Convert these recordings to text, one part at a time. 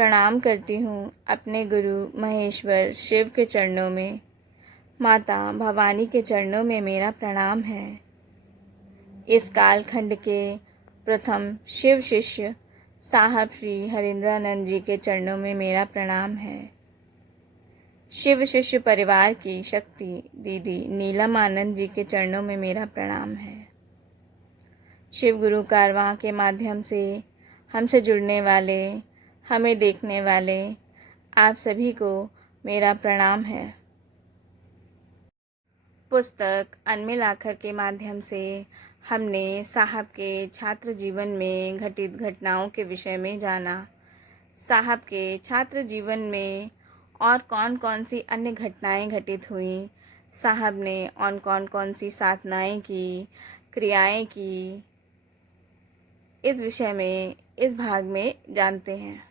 प्रणाम करती हूँ अपने गुरु महेश्वर शिव के चरणों में। माता भवानी के चरणों में मेरा प्रणाम है। इस कालखंड के प्रथम शिव शिष्य साहब श्री हरेंद्रानंद जी के चरणों में मेरा प्रणाम है। शिव शिष्य परिवार की शक्ति दीदी नीलम आनंद जी के चरणों में मेरा प्रणाम है। शिव गुरु कारवां के माध्यम से हमसे जुड़ने वाले, हमें देखने वाले आप सभी को मेरा प्रणाम है। पुस्तक अनमिल आखर के माध्यम से हमने साहब के छात्र जीवन में घटित घटनाओं के विषय में जाना। साहब के छात्र जीवन में और कौन कौन सी अन्य घटनाएं घटित हुईं, साहब ने और कौन कौन सी साधनाएं की, क्रियाएं की, इस विषय में इस भाग में जानते हैं।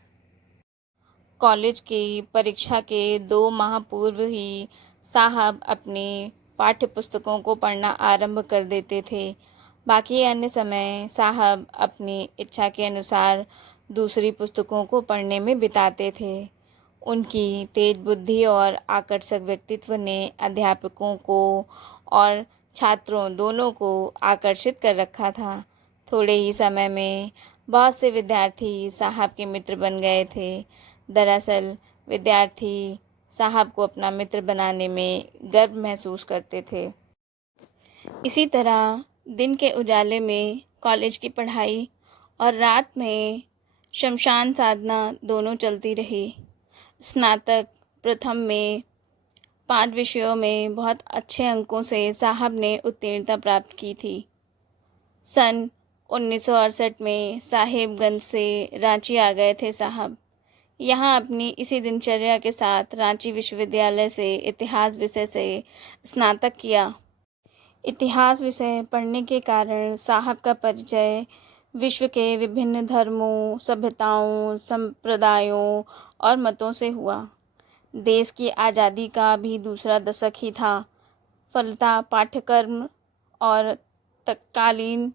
कॉलेज की परीक्षा के 2 माह पूर्व ही साहब अपनी पाठ्य पुस्तकों को पढ़ना आरंभ कर देते थे। बाकी अन्य समय साहब अपनी इच्छा के अनुसार दूसरी पुस्तकों को पढ़ने में बिताते थे। उनकी तेज बुद्धि और आकर्षक व्यक्तित्व ने अध्यापकों को और छात्रों दोनों को आकर्षित कर रखा था। थोड़े ही समय में बहुत से विद्यार्थी साहब के मित्र बन गए थे। दरअसल विद्यार्थी साहब को अपना मित्र बनाने में गर्व महसूस करते थे। इसी तरह दिन के उजाले में कॉलेज की पढ़ाई और रात में शमशान साधना दोनों चलती रही। स्नातक प्रथम में 5 विषयों में बहुत अच्छे अंकों से साहब ने उत्तीर्णता प्राप्त की थी। सन 1968 में साहेबगंज से रांची आ गए थे साहब। यहाँ अपनी इसी दिनचर्या के साथ रांची विश्वविद्यालय से इतिहास विषय से स्नातक किया। इतिहास विषय पढ़ने के कारण साहब का परिचय विश्व के विभिन्न धर्मों, सभ्यताओं, संप्रदायों और मतों से हुआ। देश की आज़ादी का भी दूसरा दशक ही था। फलतः पाठ्यक्रम और तत्कालीन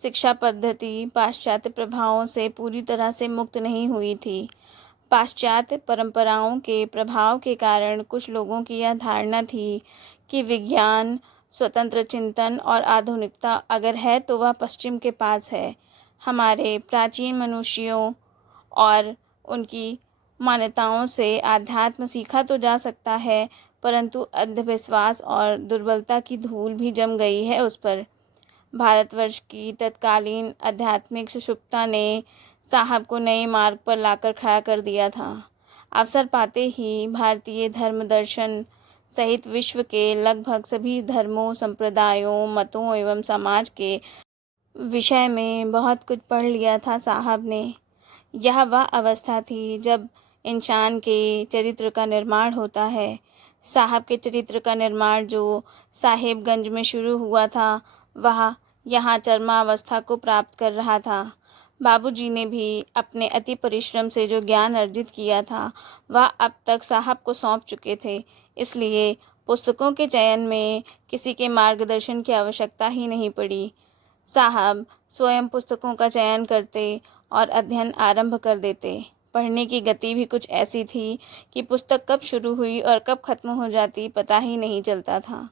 शिक्षा पद्धति पाश्चात्य प्रभावों से पूरी तरह से मुक्त नहीं हुई थी। पाश्चात्य परंपराओं के प्रभाव के कारण कुछ लोगों की यह धारणा थी कि विज्ञान, स्वतंत्र चिंतन और आधुनिकता अगर है तो वह पश्चिम के पास है। हमारे प्राचीन मनुष्यों और उनकी मान्यताओं से आध्यात्म सीखा तो जा सकता है, परंतु अंधविश्वास और दुर्बलता की धूल भी जम गई है उस पर। भारतवर्ष की तत्कालीन आध्यात्मिक सुषुप्तता ने साहब को नए मार्ग पर लाकर खड़ा कर दिया था। अवसर पाते ही भारतीय धर्म दर्शन सहित विश्व के लगभग सभी धर्मों, संप्रदायों, मतों एवं समाज के विषय में बहुत कुछ पढ़ लिया था साहब ने। यह वह अवस्था थी जब इंसान के चरित्र का निर्माण होता है। साहब के चरित्र का निर्माण जो साहेबगंज में शुरू हुआ था, वह यहाँ चरमावस्था को प्राप्त कर रहा था। बाबूजी ने भी अपने अति परिश्रम से जो ज्ञान अर्जित किया था, वह अब तक साहब को सौंप चुके थे। इसलिए पुस्तकों के चयन में किसी के मार्गदर्शन की आवश्यकता ही नहीं पड़ी। साहब स्वयं पुस्तकों का चयन करते और अध्ययन आरंभ कर देते। पढ़ने की गति भी कुछ ऐसी थी कि पुस्तक कब शुरू हुई और कब खत्म हो जाती पता ही नहीं चलता था।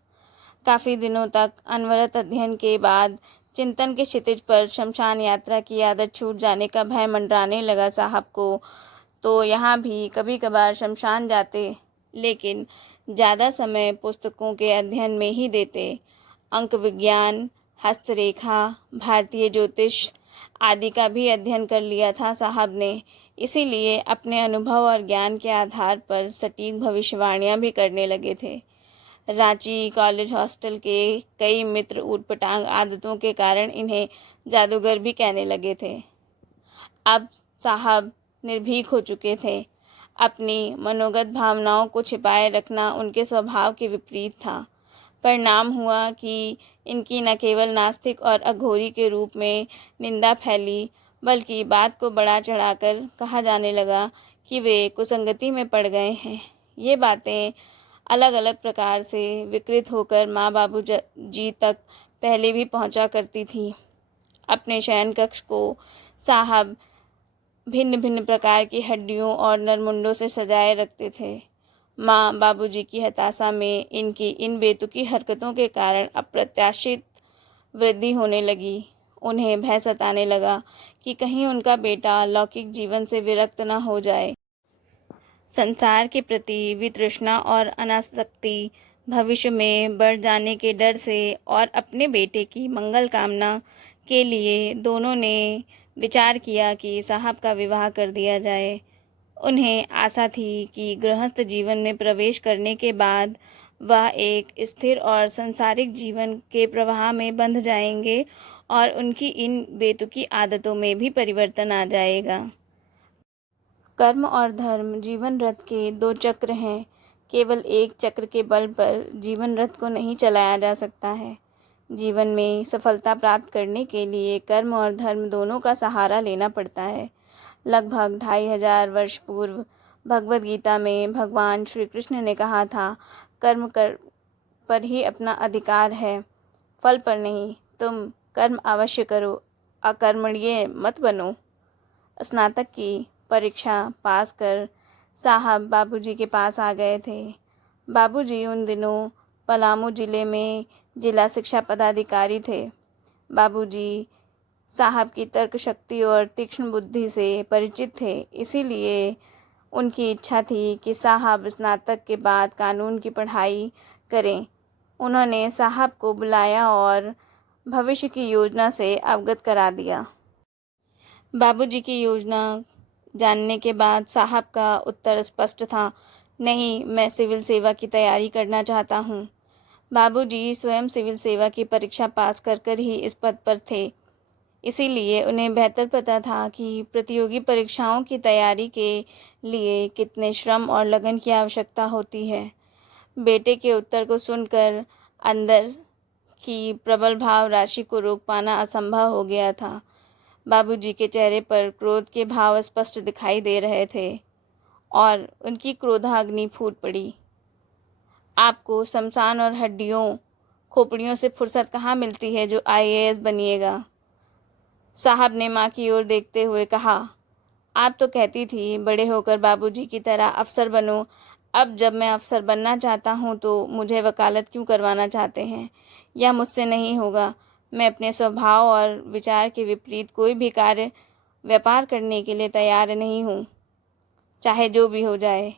काफ़ी दिनों तक अनवरत अध्ययन के बाद चिंतन के क्षितिज पर शमशान यात्रा की आदत छूट जाने का भय मंडराने लगा साहब को। तो यहाँ भी कभी कभार शमशान जाते, लेकिन ज़्यादा समय पुस्तकों के अध्ययन में ही देते। अंक विज्ञान, हस्तरेखा, भारतीय ज्योतिष आदि का भी अध्ययन कर लिया था साहब ने। इसीलिए अपने अनुभव और ज्ञान के आधार पर सटीक भविष्यवाणियाँ भी करने लगे थे। रांची कॉलेज हॉस्टल के कई मित्र ऊटपटांग आदतों के कारण इन्हें जादूगर भी कहने लगे थे। अब साहब निर्भीक हो चुके थे। अपनी मनोगत भावनाओं को छिपाए रखना उनके स्वभाव के विपरीत था। परिणाम हुआ कि इनकी न केवल नास्तिक और अघोरी के रूप में निंदा फैली, बल्कि बात को बढ़ा चढ़ाकर कहा जाने लगा कि वे कुसंगति में पड़ गए हैं। ये बातें अलग अलग प्रकार से विकृत होकर माँ बाबू जी तक पहले भी पहुँचा करती थी। अपने शयन कक्ष को साहब भिन्न भिन्न प्रकार की हड्डियों और नरमुंडों से सजाए रखते थे। माँ बाबूजी की हताशा में इनकी इन बेतुकी हरकतों के कारण अप्रत्याशित वृद्धि होने लगी। उन्हें भय सताने लगा कि कहीं उनका बेटा लौकिक जीवन से विरक्त न हो जाए। संसार के प्रति वितृष्णा और अनासक्ति भविष्य में बढ़ जाने के डर से और अपने बेटे की मंगल कामना के लिए दोनों ने विचार किया कि साहब का विवाह कर दिया जाए। उन्हें आशा थी कि गृहस्थ जीवन में प्रवेश करने के बाद वह एक स्थिर और सांसारिक जीवन के प्रवाह में बंध जाएंगे और उनकी इन बेतुकी आदतों में भी परिवर्तन आ जाएगा। कर्म और धर्म जीवन रथ के दो चक्र हैं। केवल एक चक्र के बल पर जीवन रथ को नहीं चलाया जा सकता है। जीवन में सफलता प्राप्त करने के लिए कर्म और धर्म दोनों का सहारा लेना पड़ता है। लगभग 2500 वर्ष पूर्व भगवद गीता में भगवान श्री कृष्ण ने कहा था, कर्म कर पर ही अपना अधिकार है, फल पर नहीं। तुम कर्म अवश्य करो, अकर्मण्य मत बनो। स्नातक की परीक्षा पास कर साहब बाबूजी के पास आ गए थे। बाबूजी उन दिनों पलामू जिले में जिला शिक्षा पदाधिकारी थे। बाबूजी साहब की तर्क शक्ति और तीक्ष्ण बुद्धि से परिचित थे, इसीलिए उनकी इच्छा थी कि साहब स्नातक के बाद कानून की पढ़ाई करें। उन्होंने साहब को बुलाया और भविष्य की योजना से अवगत करा दिया। बाबूजी की योजना जानने के बाद साहब का उत्तर स्पष्ट था, नहीं, मैं सिविल सेवा की तैयारी करना चाहता हूँ। बाबूजी स्वयं सिविल सेवा की परीक्षा पास कर ही इस पद पर थे, इसीलिए उन्हें बेहतर पता था कि प्रतियोगी परीक्षाओं की तैयारी के लिए कितने श्रम और लगन की आवश्यकता होती है। बेटे के उत्तर को सुनकर अंदर की प्रबल भाव राशि को रोक पाना असंभव हो गया था। बाबूजी के चेहरे पर क्रोध के भाव स्पष्ट दिखाई दे रहे थे और उनकी क्रोधाग्नि फूट पड़ी। आपको शमशान और हड्डियों खोपड़ियों से फुर्सत कहाँ मिलती है जो IAS बनिएगा? साहब ने माँ की ओर देखते हुए कहा, आप तो कहती थी बड़े होकर बाबूजी की तरह अफसर बनो। अब जब मैं अफसर बनना चाहता हूँ तो मुझे वकालत क्यों करवाना चाहते हैं? यह मुझसे नहीं होगा। मैं अपने स्वभाव और विचार के विपरीत कोई भी कार्य व्यापार करने के लिए तैयार नहीं हूँ, चाहे जो भी हो जाए।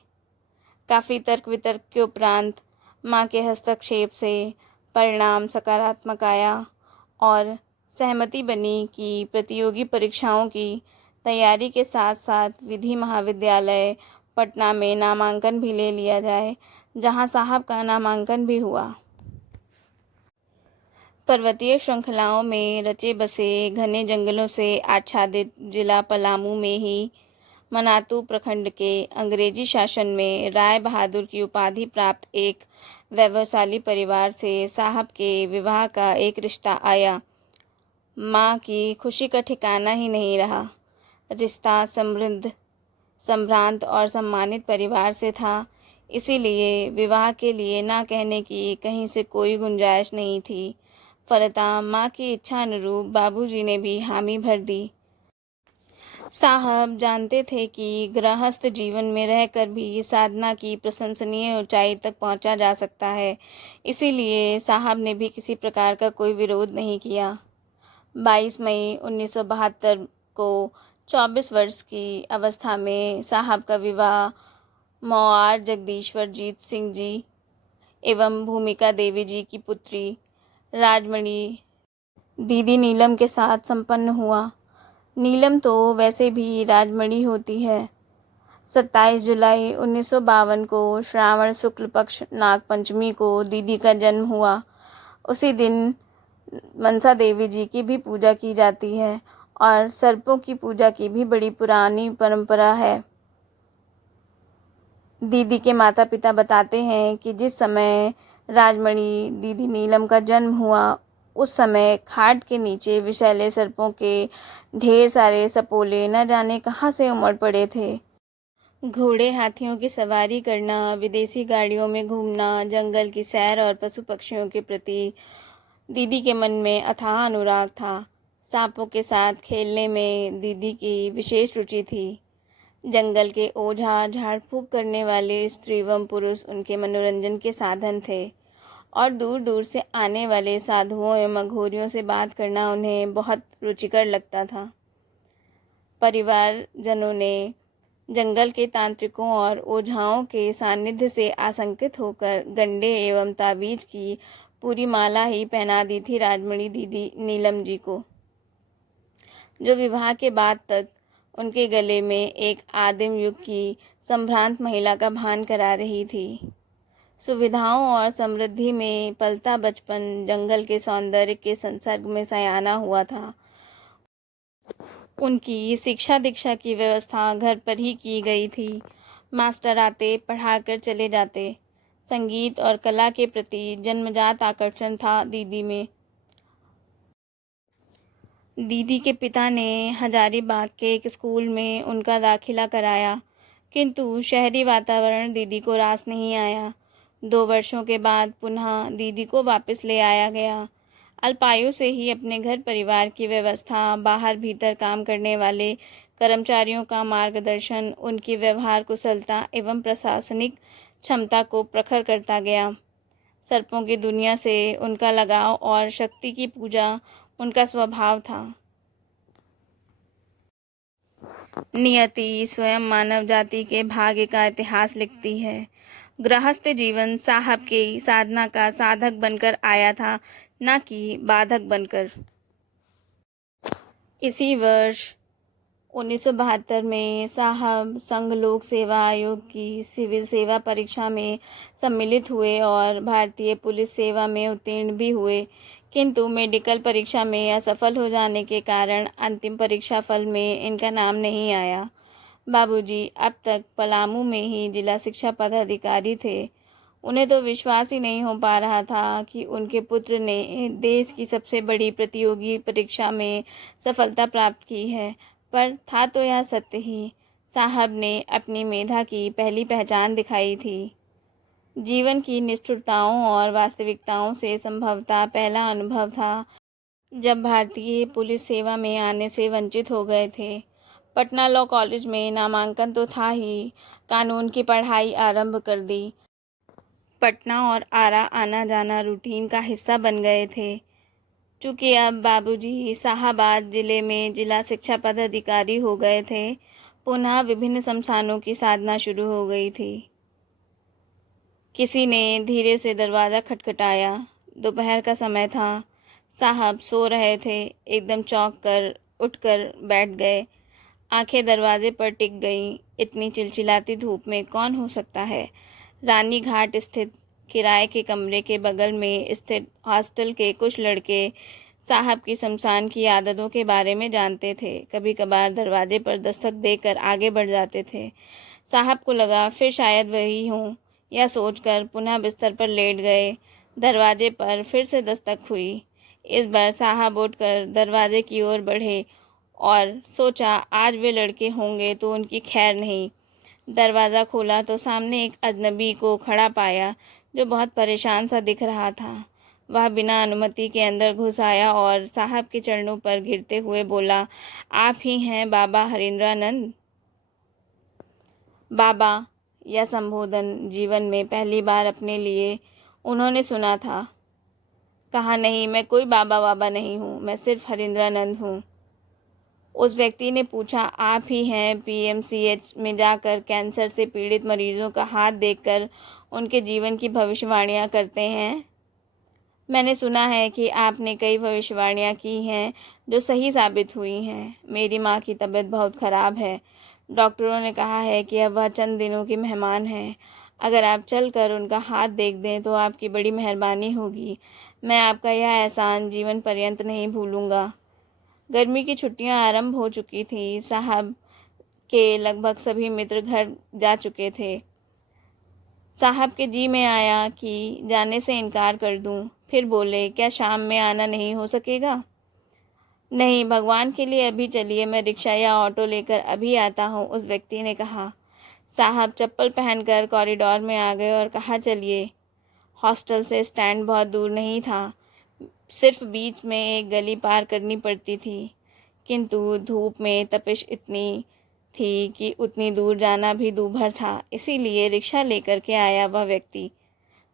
काफ़ी तर्क वितर्क के उपरांत माँ के हस्तक्षेप से परिणाम सकारात्मक आया और सहमति बनी कि प्रतियोगी परीक्षाओं की तैयारी के साथ साथ विधि महाविद्यालय पटना में नामांकन भी ले लिया जाए, जहां साहब का नामांकन भी हुआ। पर्वतीय श्रृंखलाओं में रचे बसे घने जंगलों से आच्छादित जिला पलामू में ही मनातू प्रखंड के अंग्रेजी शासन में राय बहादुर की उपाधि प्राप्त एक वैभवशाली परिवार से साहब के विवाह का एक रिश्ता आया। माँ की खुशी का ठिकाना ही नहीं रहा। रिश्ता समृद्ध, संभ्रांत और सम्मानित परिवार से था, इसीलिए विवाह के लिए ना कहने की कहीं से कोई गुंजाइश नहीं थी। फलतः माँ की इच्छा अनुरूप बाबूजी ने भी हामी भर दी। साहब जानते थे कि गृहस्थ जीवन में रहकर भी साधना की प्रशंसनीय ऊंचाई तक पहुंचा जा सकता है, इसीलिए साहब ने भी किसी प्रकार का कोई विरोध नहीं किया। 22 मई 1972 को 24 वर्ष की अवस्था में साहब का विवाह मौआर जगदीश्वर जीत सिंह जी एवं भूमिका देवी जी की पुत्री राजमणि दीदी नीलम के साथ संपन्न हुआ। नीलम तो वैसे भी राजमणि होती है। 27 जुलाई 1952 को श्रावण शुक्ल पक्ष नाग पंचमी को दीदी का जन्म हुआ। उसी दिन मनसा देवी जी की भी पूजा की जाती है और सर्पों की पूजा की भी बड़ी पुरानी परंपरा है। दीदी के माता पिता बताते हैं कि जिस समय राजमणि दीदी नीलम का जन्म हुआ, उस समय खाट के नीचे विषैले सर्पों के ढेर सारे सपोले न जाने कहाँ से उमड़ पड़े थे। घोड़े हाथियों की सवारी करना, विदेशी गाड़ियों में घूमना, जंगल की सैर और पशु पक्षियों के प्रति दीदी के मन में अथाह अनुराग था। सांपों के साथ खेलने में दीदी की विशेष रुचि थी। जंगल के ओझा, झाड़ फूँक करने वाले स्त्री एवं पुरुष उनके मनोरंजन के साधन थे और दूर दूर से आने वाले साधुओं एवं अघोरियों से बात करना उन्हें बहुत रुचिकर लगता था। परिवारजनों ने जंगल के तांत्रिकों और ओझाओं के सानिध्य से आशंकित होकर गंडे एवं ताबीज की पूरी माला ही पहना दी थी राजमणी दीदी नीलम जी को, जो विवाह के बाद तक उनके गले में एक आदिम युग की संभ्रांत महिला का भान करा रही थी। सुविधाओं और समृद्धि में पलता बचपन जंगल के सौंदर्य के संसर्ग में सयाना हुआ था। उनकी शिक्षा दीक्षा की व्यवस्था घर पर ही की गई थी। मास्टर आते, पढ़ाकर चले जाते। संगीत और कला के प्रति जन्मजात आकर्षण था दीदी में। दीदी के पिता ने हजारीबाग के एक स्कूल में उनका दाखिला कराया, किंतु शहरी वातावरण दीदी को रास नहीं आया। 2 वर्षों के बाद पुनः दीदी को वापस ले आया गया। अल्पायु से ही अपने घर परिवार की व्यवस्था, बाहर भीतर काम करने वाले कर्मचारियों का मार्गदर्शन उनकी व्यवहार कुशलता एवं प्रशासनिक क्षमता को प्रखर करता गया। सर्पों की दुनिया से उनका लगाव और शक्ति की पूजा उनका स्वभाव था। नियति स्वयं मानव जाति के भाग्य का इतिहास लिखती है। गृहस्थ जीवन साहब की साधना का साधक बनकर आया था, न कि बाधक बनकर। इसी वर्ष 1972 में साहब संघ लोक सेवा आयोग की सिविल सेवा परीक्षा में सम्मिलित हुए और भारतीय पुलिस सेवा में उत्तीर्ण भी हुए, किंतु मेडिकल परीक्षा में असफल हो जाने के कारण अंतिम परीक्षा फल में इनका नाम नहीं आया। बाबूजी अब तक पलामू में ही जिला शिक्षा पदाधिकारी थे। उन्हें तो विश्वास ही नहीं हो पा रहा था कि उनके पुत्र ने देश की सबसे बड़ी प्रतियोगी परीक्षा में सफलता प्राप्त की है, पर था तो यह सत्य ही। साहब ने अपनी मेधा की पहली पहचान दिखाई थी। जीवन की निष्ठुरताओं और वास्तविकताओं से संभवतः पहला अनुभव था जब भारतीय पुलिस सेवा में आने से वंचित हो गए थे। पटना लॉ कॉलेज में नामांकन तो था ही, कानून की पढ़ाई आरंभ कर दी। पटना और आरा आना जाना रूटीन का हिस्सा बन गए थे। चूँकि अब बाबूजी शाहाबाद जिले में जिला शिक्षा पदाधिकारी हो गए थे, पुनः विभिन्न शमशानों की साधना शुरू हो गई थी। किसी ने धीरे से दरवाज़ा खटखटाया। दोपहर का समय था। साहब सो रहे थे। एकदम चौंक कर उठकर बैठ गए। आंखें दरवाजे पर टिक गईं। इतनी चिलचिलाती धूप में कौन हो सकता है? रानी घाट स्थित किराए के कमरे के बगल में स्थित हॉस्टल के कुछ लड़के साहब की शमशान की आदतों के बारे में जानते थे। कभी कभार दरवाजे पर दस्तक देकर आगे बढ़ जाते थे। साहब को लगा फिर शायद वही हों, यह सोचकर पुनः बिस्तर पर लेट गए। दरवाजे पर फिर से दस्तक हुई। इस बार साहब उठकर दरवाजे की ओर बढ़े और सोचा आज वे लड़के होंगे तो उनकी खैर नहीं। दरवाज़ा खोला तो सामने एक अजनबी को खड़ा पाया जो बहुत परेशान सा दिख रहा था। वह बिना अनुमति के अंदर घुस आया और साहब के चरणों पर गिरते हुए बोला, आप ही हैं बाबा हरेंद्रानंद? बाबा यह संबोधन जीवन में पहली बार अपने लिए उन्होंने सुना था। कहा, नहीं, मैं कोई बाबा वाबा नहीं हूँ, मैं सिर्फ हरेंद्रानंद हूँ। उस व्यक्ति ने पूछा, आप ही हैं पीएमसीएच में जाकर कैंसर से पीड़ित मरीजों का हाथ देखकर उनके जीवन की भविष्यवाणियाँ करते हैं? मैंने सुना है कि आपने कई भविष्यवाणियाँ की हैं जो सही साबित हुई हैं। मेरी माँ की तबीयत बहुत ख़राब है। डॉक्टरों ने कहा है कि अब वह चंद दिनों की मेहमान हैं। अगर आप चलकर उनका हाथ देख दें तो आपकी बड़ी मेहरबानी होगी। मैं आपका यह एहसान जीवन पर्यंत नहीं भूलूंगा। गर्मी की छुट्टियां आरंभ हो चुकी थी। साहब के लगभग सभी मित्र घर जा चुके थे। साहब के जी में आया कि जाने से इनकार कर दूं। फिर बोले, क्या शाम में आना नहीं हो सकेगा? नहीं, भगवान के लिए अभी चलिए, मैं रिक्शा या ऑटो लेकर अभी आता हूँ, उस व्यक्ति ने कहा। साहब चप्पल पहनकर कॉरिडोर में आ गए और कहा, चलिए। हॉस्टल से स्टैंड बहुत दूर नहीं था। सिर्फ बीच में एक गली पार करनी पड़ती थी, किंतु धूप में तपिश इतनी थी कि उतनी दूर जाना भी दूभर था। इसीलिए रिक्शा लेकर के आया वह व्यक्ति।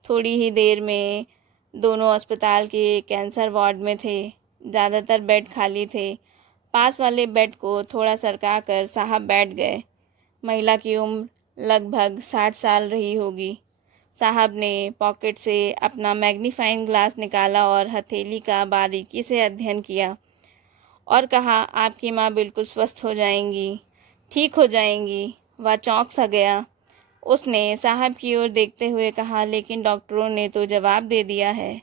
थोड़ी ही देर में दोनों अस्पताल के कैंसर वार्ड में थे। ज़्यादातर बेड खाली थे। पास वाले बेड को थोड़ा सरका कर साहब बैठ गए। महिला की उम्र लगभग 60 साल रही होगी। साहब ने पॉकेट से अपना मैग्नीफाइंग ग्लास निकाला और हथेली का बारीकी से अध्ययन किया और कहा, आपकी माँ बिल्कुल स्वस्थ हो जाएंगी, ठीक हो जाएंगी। वह चौंक सा गया। उसने साहब की ओर देखते हुए कहा, लेकिन डॉक्टरों ने तो जवाब दे दिया है।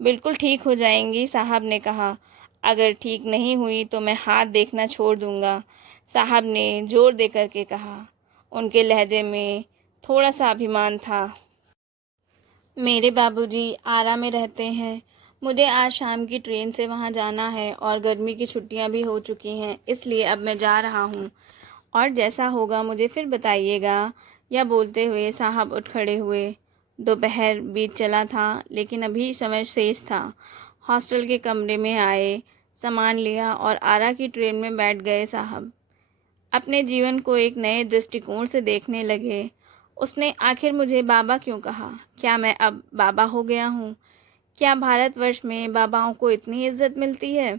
बिल्कुल ठीक हो जाएंगी, साहब ने कहा। अगर ठीक नहीं हुई तो मैं हाथ देखना छोड़ दूंगा, साहब ने जोर दे करके कहा। उनके लहजे में थोड़ा सा अभिमान था। मेरे बाबूजी आरा में रहते हैं। मुझे आज शाम की ट्रेन से वहाँ जाना है और गर्मी की छुट्टियाँ भी हो चुकी हैं, इसलिए अब मैं जा रहा हूँ और जैसा होगा मुझे फिर बताइएगा। यह बोलते हुए साहब उठ खड़े हुए। दोपहर बीत चला था, लेकिन अभी समय शेष था। हॉस्टल के कमरे में आए, सामान लिया और आरा की ट्रेन में बैठ गए। साहब अपने जीवन को एक नए दृष्टिकोण से देखने लगे। उसने आखिर मुझे बाबा क्यों कहा? क्या मैं अब बाबा हो गया हूँ? क्या भारतवर्ष में बाबाओं को इतनी इज्जत मिलती है?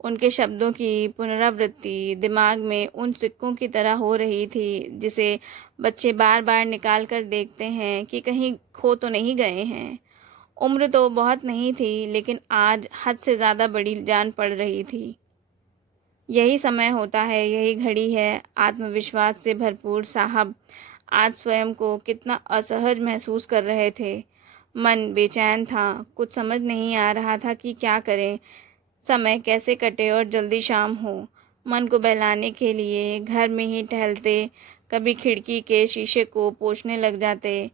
उनके शब्दों की पुनरावृत्ति दिमाग में उन सिक्कों की तरह हो रही थी जिसे बच्चे बार बार निकाल कर देखते हैं कि कहीं खो तो नहीं गए हैं। उम्र तो बहुत नहीं थी, लेकिन आज हद से ज़्यादा बड़ी जान पड़ रही थी। यही समय होता है, यही घड़ी है। आत्मविश्वास से भरपूर साहब आज स्वयं को कितना असहज महसूस कर रहे थे। मन बेचैन था, कुछ समझ नहीं आ रहा था कि क्या करें, समय कैसे कटे और जल्दी शाम हो। मन को बहलाने के लिए घर में ही टहलते, कभी खिड़की के शीशे को पोंछने लग जाते।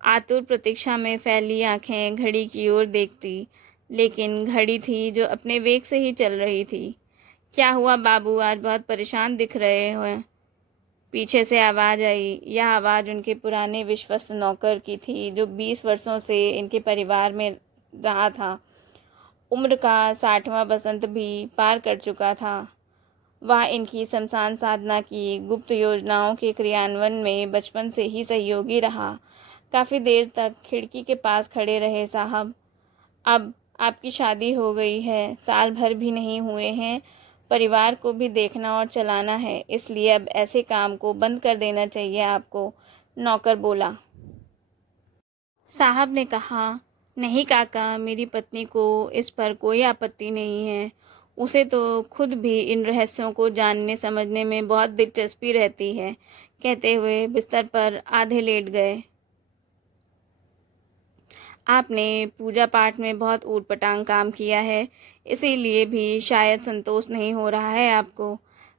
आतुर प्रतीक्षा में फैली आंखें घड़ी की ओर देखती, लेकिन घड़ी थी जो अपने वेग से ही चल रही थी। क्या हुआ बाबू, आज बहुत परेशान दिख रहे हो? पीछे से आवाज़ आई। यह आवाज़ उनके पुराने विश्वस्त नौकर की थी, जो 20 वर्षों से इनके परिवार में रहा था। उम्र का 60वां बसंत भी पार कर चुका था। वह इनकी शमशान साधना की गुप्त योजनाओं के क्रियान्वयन में बचपन से ही सहयोगी रहा। काफ़ी देर तक खिड़की के पास खड़े रहे। साहब, अब आपकी शादी हो गई है, साल भर भी नहीं हुए हैं, परिवार को भी देखना और चलाना है, इसलिए अब ऐसे काम को बंद कर देना चाहिए आपको, नौकर बोला। साहब ने कहा, नहीं काका, मेरी पत्नी को इस पर कोई आपत्ति नहीं है। उसे तो खुद भी इन रहस्यों को जानने समझने में बहुत दिलचस्पी रहती है, कहते हुए बिस्तर पर आधे लेट गए। आपने पूजा पाठ में बहुत ऊटपटांग काम किया है, इसीलिए भी शायद संतोष नहीं हो रहा है आपको।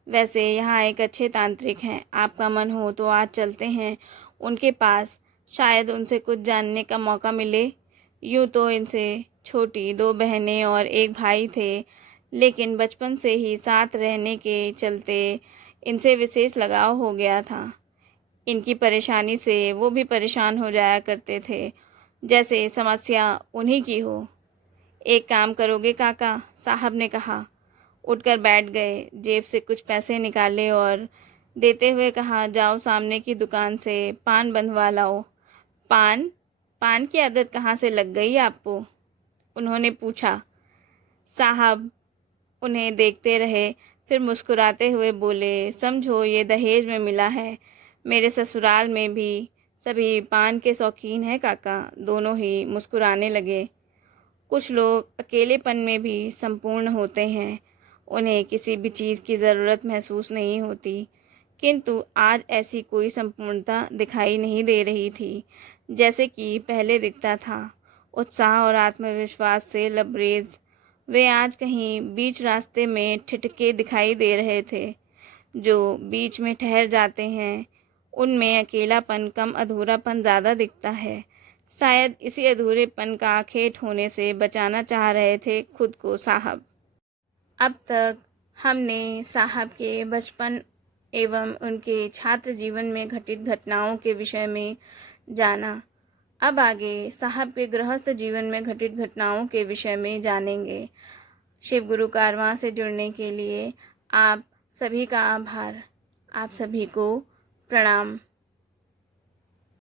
वैसे यहाँ एक अच्छे तांत्रिक हैं, आपका मन हो तो आज चलते हैं उनके पास, शायद उनसे कुछ जानने का मौका मिले। यूँ तो इनसे छोटी 2 बहनें और एक भाई थे, लेकिन बचपन से ही साथ रहने के चलते इनसे विशेष लगाव हो गया था। इनकी परेशानी से वो भी परेशान हो जाया करते थे, जैसे समस्या उन्हीं की हो। एक काम करोगे काका, साहब ने कहा। उठकर बैठ गए, जेब से कुछ पैसे निकाले और देते हुए कहा, जाओ सामने की दुकान से पान बंधवा लाओ। पान? पान की आदत कहाँ से लग गई आपको? उन्होंने पूछा। साहब उन्हें देखते रहे, फिर मुस्कुराते हुए बोले, समझो ये दहेज में मिला है। मेरे ससुराल में भी सभी पान के शौकीन हैं काका। दोनों ही मुस्कुराने लगे। कुछ लोग अकेलेपन में भी संपूर्ण होते हैं, उन्हें किसी भी चीज़ की ज़रूरत महसूस नहीं होती, किंतु आज ऐसी कोई संपूर्णता दिखाई नहीं दे रही थी, जैसे कि पहले दिखता था। उत्साह और आत्मविश्वास से लबरेज वे आज कहीं बीच रास्ते में ठिठके दिखाई दे रहे थे। जो बीच में ठहर जाते हैं, उनमें अकेलापन कम, अधूरापन ज़्यादा दिखता है। शायद इसी अधूरेपन का खेट होने से बचाना चाह रहे थे खुद को साहब। अब तक हमने साहब के बचपन एवं उनके छात्र जीवन में घटित घटनाओं के विषय में जाना। अब आगे साहब के गृहस्थ जीवन में घटित घटनाओं के विषय में जानेंगे। शिव गुरु कारवां से जुड़ने के लिए आप सभी का आभार। आप सभी को प्रणाम।